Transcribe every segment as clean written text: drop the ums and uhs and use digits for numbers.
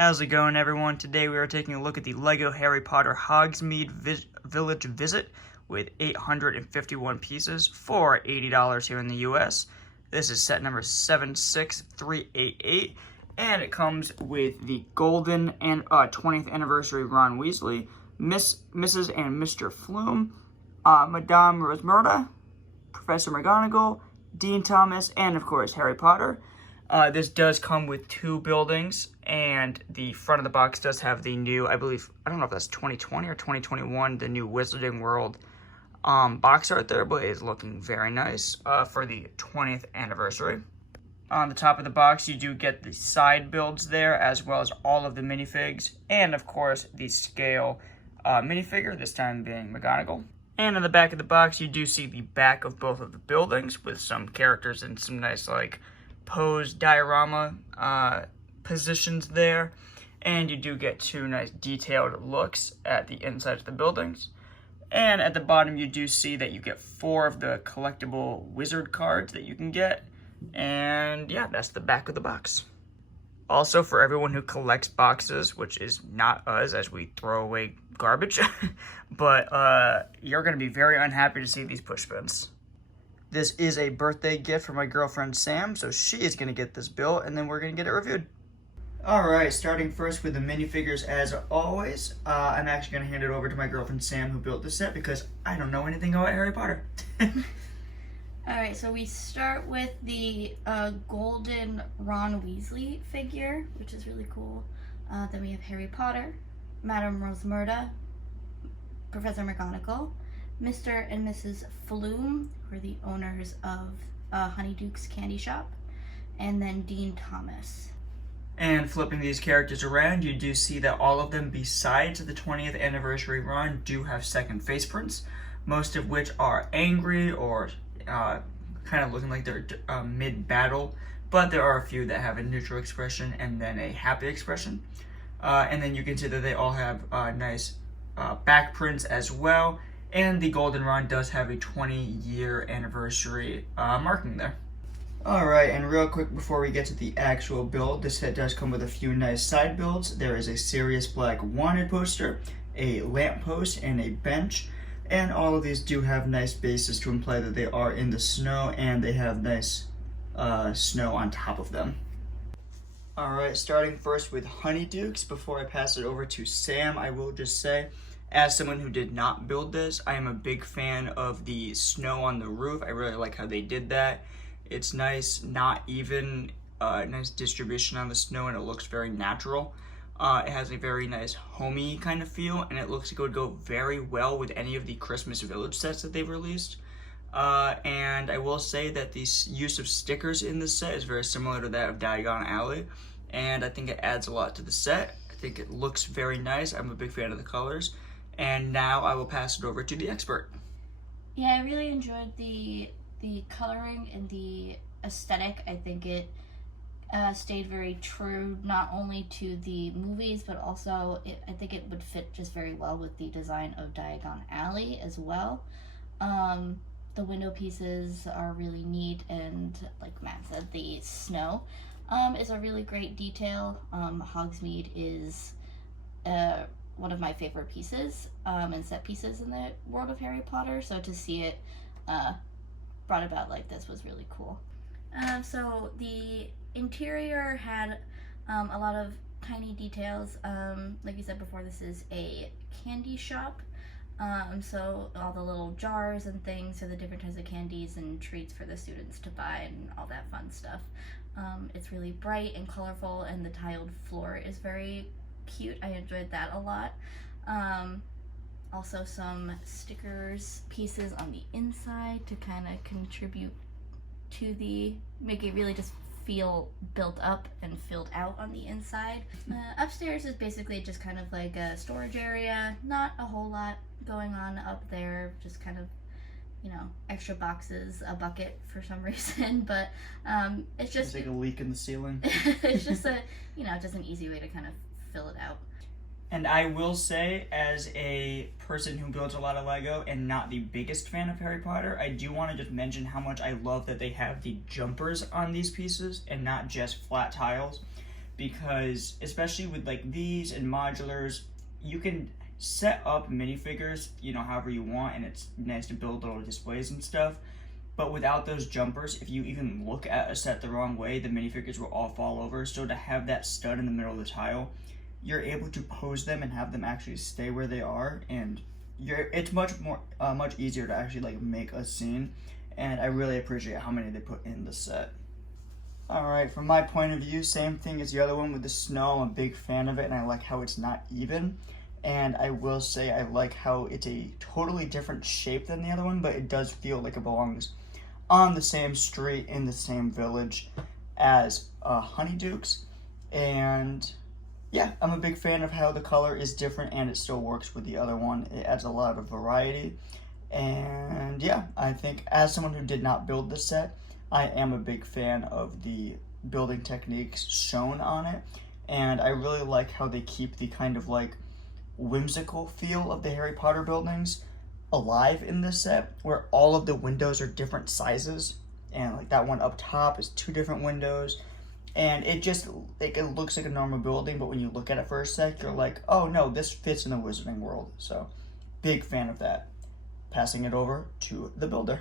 How's it going, everyone? Today we are taking a look at the LEGO Harry Potter Hogsmeade Village Visit with 851 pieces for $80 here in the US. This is set number 76388, and it comes with the golden and 20th anniversary Ron Weasley, Mrs. and Mr. Flume, Madame Rosmerta, Professor McGonagall, Dean Thomas, and of course Harry Potter. This does come with two buildings, and the front of the box does have the new, I don't know if that's 2020 or 2021, the new Wizarding World box art there, but it's looking very nice for the 20th anniversary. On the top of the box, you do get the side builds there, as well as all of the minifigs, and of course the scale minifigure, this time being McGonagall. And on the back of the box, you do see the back of both of the buildings with some characters and some nice, pose diorama positions there, and you do get two nice detailed looks at the insides of the buildings. And at the bottom you do see that you get 4 of the collectible wizard cards that you can get, and yeah, that's the back of the box. Also, for everyone who collects boxes, which is not us as we throw away garbage, but you're going to be very unhappy to see these push pins. This is a birthday gift for my girlfriend Sam, so she is going to get this built, and then we're going to get it reviewed. Alright, starting first with the minifigures as always. I'm actually going to hand it over to my girlfriend Sam, who built this set, because I don't know anything about Harry Potter. Alright, so we start with the golden Ron Weasley figure, which is really cool. Then we have Harry Potter, Madame Rosmerta, Professor McGonagall, Mr. and Mrs. Flume, who are the owners of Honeydukes candy shop, and then Dean Thomas. And flipping these characters around, you do see that all of them, besides the 20th anniversary run, do have second face prints, most of which are angry or kind of looking like they're mid-battle, but there are a few that have a neutral expression and then a happy expression. And then you can see that they all have nice back prints as well. And the Golden Ron does have a 20-year anniversary marking there. Alright, and real quick before we get to the actual build, this set does come with a few nice side builds. There is a Sirius Black wanted poster, a lamppost, and a bench. And all of these do have nice bases to imply that they are in the snow, and they have nice snow on top of them. Alright, starting first with Honeydukes. Before I pass it over to Sam, I will just say, as someone who did not build this, I am a big fan of the snow on the roof. I really like how they did that. It's nice, not even, nice distribution on the snow, and it looks very natural. It has a very nice homey kind of feel, and it looks like it would go very well with any of the Christmas Village sets that they've released. And I will say that the use of stickers in this set is very similar to that of Diagon Alley, and I think it adds a lot to the set. I think it looks very nice. I'm a big fan of the colors. And now I will pass it over to the expert. Yeah, I really enjoyed the coloring and the aesthetic. I think it stayed very true not only to the movies, but also I think it would fit just very well with the design of Diagon Alley as well. The window pieces are really neat, and like Matt said, the snow is a really great detail. Hogsmeade is one of my favorite pieces and set pieces in the world of Harry Potter, so to see it brought about like this was really cool. So the interior had a lot of tiny details. Like you said before, this is a candy shop, so all the little jars and things are the different types of candies and treats for the students to buy and all that fun stuff. It's really bright and colorful, and the tiled floor is very cute. I enjoyed that a lot. Also some stickers pieces on the inside to kind of contribute to make it really just feel built up and filled out on the inside. Upstairs is basically just kind of like a storage area. Not a whole lot going on up there, just kind of, extra boxes, a bucket for some reason, but it's just like a leak in the ceiling. It's just just an easy way to kind of fill it out. And I will say, as a person who builds a lot of Lego and not the biggest fan of Harry Potter, I do want to just mention how much I love that they have the jumpers on these pieces and not just flat tiles. because especially with like these and modulars, you can set up minifigures, you know, however you want, and it's nice to build little displays and stuff. But without those jumpers, if you even look at a set the wrong way, the minifigures will all fall over. So to have that stud in the middle of the tile, you're able to pose them and have them actually stay where they are, and it's much easier to actually like make a scene. And I really appreciate how many they put in the set. Alright, from my point of view, same thing as the other one with the snow. I'm a big fan of it, and I like how it's not even. And I will say I like how it's a totally different shape than the other one, but it does feel like it belongs on the same street in the same village as Honeydukes. And yeah, I'm a big fan of how the color is different and it still works with the other one. It adds a lot of variety. And yeah, I think as someone who did not build this set, I am a big fan of the building techniques shown on it. And I really like how they keep the kind of like whimsical feel of the Harry Potter buildings alive in this set, where all of the windows are different sizes, and like that one up top is 2 different windows, and it just like it looks like a normal building, but when you look at it for a sec, you're like, oh no, this fits in the Wizarding World. So big fan of that. Passing it over to the builder.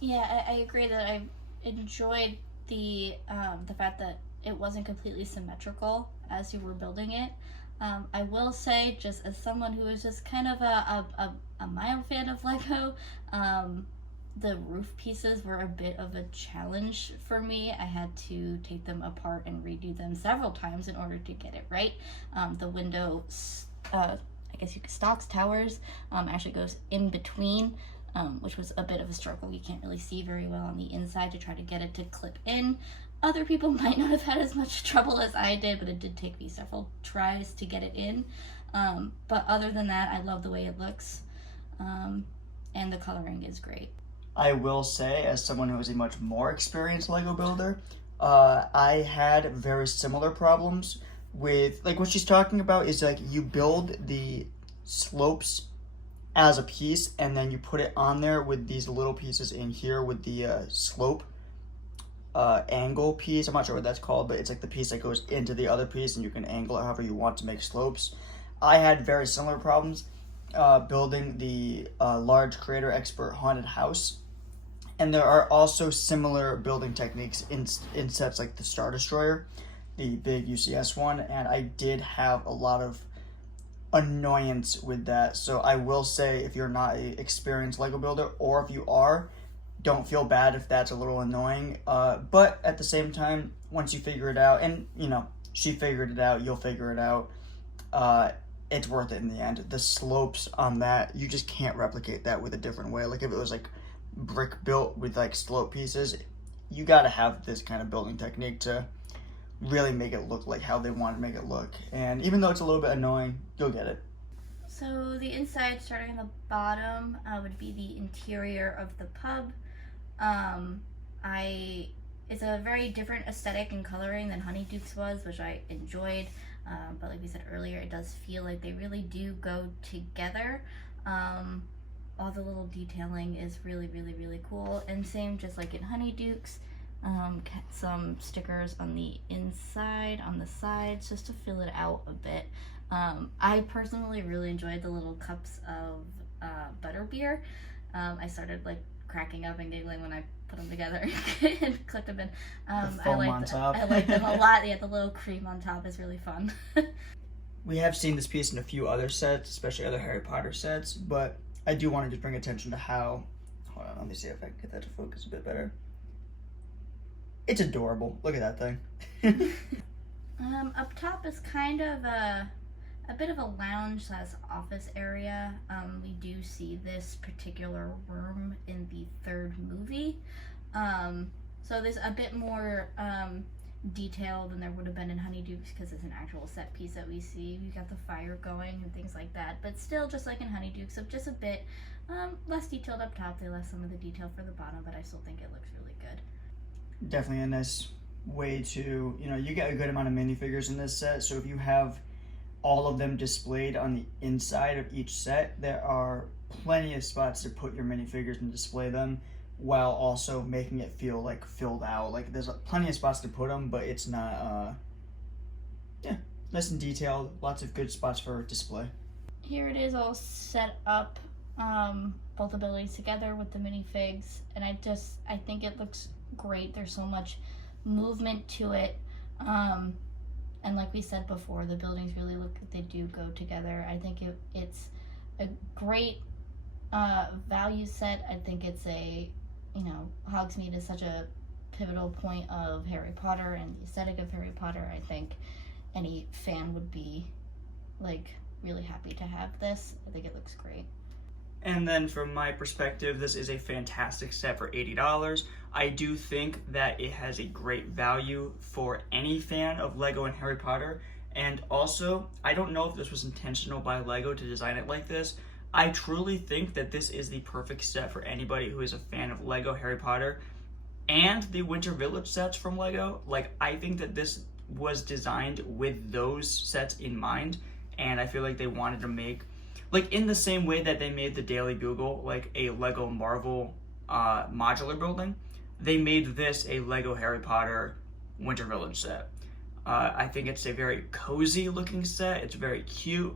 Yeah, I agree that I enjoyed the fact that it wasn't completely symmetrical as you were building it. I will say, just as someone who is just kind of a mild fan of Lego, the roof pieces were a bit of a challenge for me. I had to take them apart and redo them several times in order to get it right. The window, I guess you could stocks, towers, actually goes in between, which was a bit of a struggle. You can't really see very well on the inside to try to get it to clip in. Other people might not have had as much trouble as I did, but it did take me several tries to get it in. But other than that, I love the way it looks, and the coloring is great. I will say, as someone who is a much more experienced Lego builder, I had very similar problems with, like what she's talking about is like you build the slopes as a piece, and then you put it on there with these little pieces in here with the slope angle piece. I'm not sure what that's called, but it's like the piece that goes into the other piece, and you can angle it however you want to make slopes. I had very similar problems building the large creator expert haunted house, and there are also similar building techniques in sets like the Star Destroyer, the big UCS one, and I did have a lot of annoyance with that. So I will say, if you're not an experienced Lego builder, or if you are, don't feel bad if that's a little annoying, but at the same time, once you figure it out, and you know, she figured it out, you'll figure it out, it's worth it in the end. The slopes on that, you just can't replicate that with a different way. Like if it was like brick built with like slope pieces, you gotta have this kind of building technique to really make it look like how they want to make it look. And even though it's a little bit annoying, you'll get it. So the inside, starting on the bottom, would be the interior of the pub. It's a very different aesthetic and coloring than Honeydukes was, which I enjoyed. But like we said earlier, it does feel like they really do go together. All the little detailing is really, really, really cool. And same, just like in Honeydukes, some stickers on the inside, on the sides, just to fill it out a bit. I personally really enjoyed the little cups of butterbeer. I started like cracking up and giggling when I put them together and clicked them in. I like them a lot. Yeah, the little cream on top is really fun. We have seen this piece in a few other sets, especially other Harry Potter sets, but I do want to just bring attention to how, hold on, let me see if I can get that to focus a bit better. It's adorable. Look at that thing. Up top is kind of a bit of a lounge / office area. We do see this particular room in the 3rd movie. So there's a bit more detail than there would have been in Honeydukes, because it's an actual set piece that we see. We've got the fire going and things like that, but still, just like in Honeydukes, so just a bit less detailed up top. They left some of the detail for the bottom, but I still think it looks really good. Definitely a nice way to, you know, you get a good amount of minifigures in this set, so if you have all of them displayed on the inside of each set, there are plenty of spots to put your minifigures and display them. while also making it feel like filled out. Like there's plenty of spots to put them, but it's not, yeah, nice and detailed. Lots of good spots for display. Here it is all set up, both abilities together with the minifigs, and I think it looks great. There's so much movement to it, and like we said before, the buildings really look like they do go together. I think it's a great value set. I think it's Hogsmeade is such a pivotal point of Harry Potter and the aesthetic of Harry Potter. I think any fan would be like really happy to have this. I think it looks great. And then from my perspective, this is a fantastic set for $80. I do think that it has a great value for any fan of Lego and Harry Potter. And also, I don't know if this was intentional by Lego to design it like this. I truly think that this is the perfect set for anybody who is a fan of Lego, Harry Potter, and the Winter Village sets from Lego. Like, I think that this was designed with those sets in mind, and I feel like they wanted to make, like, in the same way that they made the Daily Bugle like a Lego Marvel modular building, they made this a Lego Harry Potter Winter Village set. I think it's a very cozy looking set. It's very cute.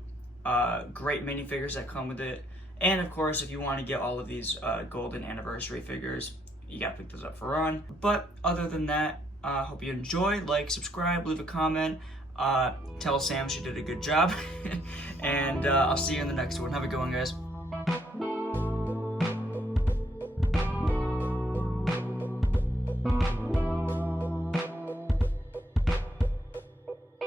Great minifigures that come with it. And of course, if you want to get all of these golden anniversary figures, you gotta pick those up for Ron. But other than that, hope you enjoy. Like, subscribe, leave a comment. Tell Sam she did a good job. And I'll see you in the next one. Have a good one, guys.